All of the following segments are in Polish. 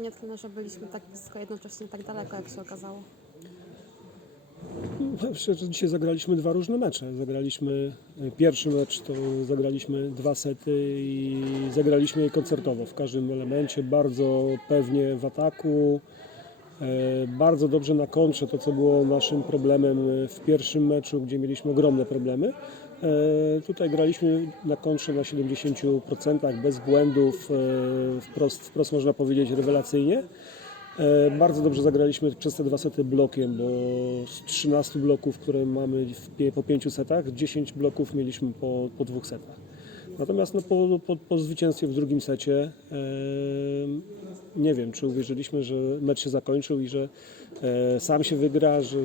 Panie trenerze, byliśmy tak blisko, jednocześnie tak daleko, jak się okazało. No, Przecież dzisiaj zagraliśmy dwa różne mecze. Zagraliśmy e, pierwszy mecz, to zagraliśmy dwa sety i zagraliśmy je koncertowo w każdym elemencie, bardzo pewnie w ataku, e, bardzo dobrze na kontrze, to co było naszym problemem e, w pierwszym meczu, gdzie mieliśmy ogromne problemy. E, Tutaj graliśmy na kontrze na 70%, bez błędów, e, wprost, wprost można powiedzieć rewelacyjnie. E, Bardzo dobrze zagraliśmy przez te dwa sety blokiem, bo z 13 bloków, które mamy po 5 setach, 10 bloków mieliśmy po, po dwóch setach. Natomiast no, po, po, po zwycięstwie w drugim secie e, nie wiem, czy uwierzyliśmy, że mecz się zakończył i że e, sam się wygra, że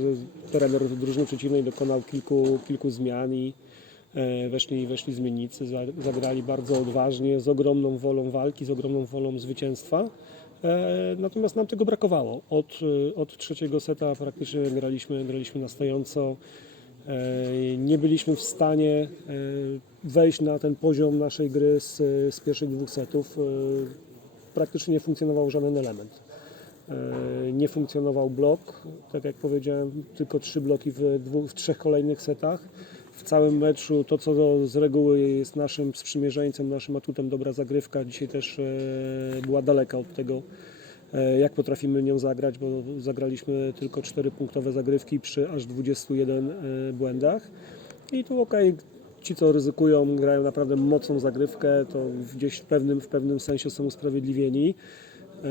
trener drużyny przeciwnej dokonał kilku, kilku zmian i e, weszli, weszli zmiennicy, za- zagrali bardzo odważnie, z ogromną wolą walki, z ogromną wolą zwycięstwa. E, Natomiast nam tego brakowało. Od, e, od trzeciego seta praktycznie graliśmy, graliśmy na stojąco. E, Nie byliśmy w stanie e, wejść na ten poziom naszej gry z, z pierwszych dwóch setów. E, Praktycznie nie funkcjonował żaden element. Nie funkcjonował blok, tak jak powiedziałem, tylko trzy bloki w, dwóch, w trzech kolejnych setach. W całym meczu to, co z reguły jest naszym sprzymierzeńcem, naszym atutem, dobra zagrywka, dzisiaj też była daleka od tego, jak potrafimy nią zagrać, bo zagraliśmy tylko cztery punktowe zagrywki przy aż 21 e, błędach. I tu okej, ci co ryzykują, grają naprawdę mocną zagrywkę, to gdzieś w pewnym, w pewnym sensie są usprawiedliwieni. E,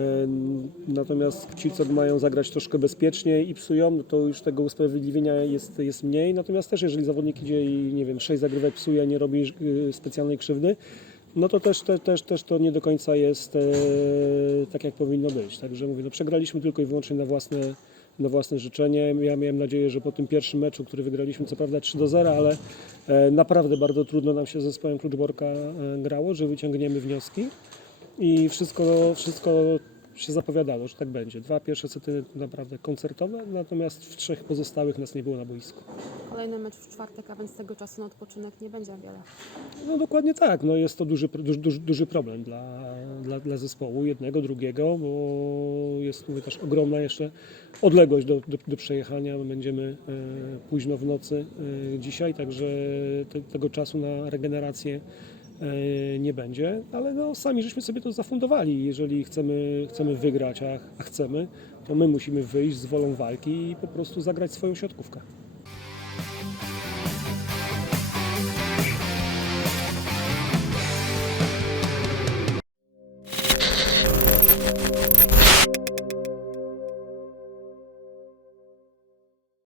Natomiast ci, co mają zagrać troszkę bezpieczniej i psują, no to już tego usprawiedliwienia jest, jest mniej. Natomiast też jeżeli zawodnik idzie i nie wiem, sześć zagrywek psuje, nie robi specjalnej krzywdy, no to też, te, też, też to nie do końca jest e, tak, jak powinno być. Także mówię, no przegraliśmy tylko i wyłącznie na własne, na własne życzenie. Ja miałem nadzieję, że po tym pierwszym meczu, który wygraliśmy, co prawda 3 do 0, ale e, naprawdę bardzo trudno nam się z zespołem Kluczborka e, grało, że wyciągniemy wnioski i wszystko, wszystko się zapowiadało, że tak będzie. Dwa pierwsze sety naprawdę koncertowe, natomiast w trzech pozostałych nas nie było na boisku. Kolejny mecz w czwartek, a więc tego czasu na odpoczynek nie będzie wiele. No dokładnie tak, no jest to duży, duży, duży, problem dla, dla, dla zespołu jednego, drugiego, bo jest mówię, też ogromna jeszcze odległość do, do, do przejechania. My będziemy e, późno w nocy e, dzisiaj, także te, tego czasu na regenerację nie będzie, ale no, sami żeśmy sobie to zafundowali. Jeżeli chcemy, chcemy wygrać, a, a chcemy, to my musimy wyjść z wolą walki i po prostu zagrać swoją siatkówkę.